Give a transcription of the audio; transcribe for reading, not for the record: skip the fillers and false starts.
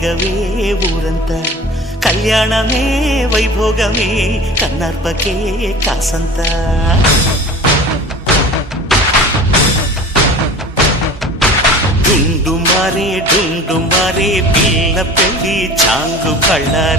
రేగవే ఊరంతా కళ్యాణమే వైభోగమే కన్నార్పకే కాసంతా డుండు మారే పిల్ల పెళ్ళి చాంగు బళ్ళారి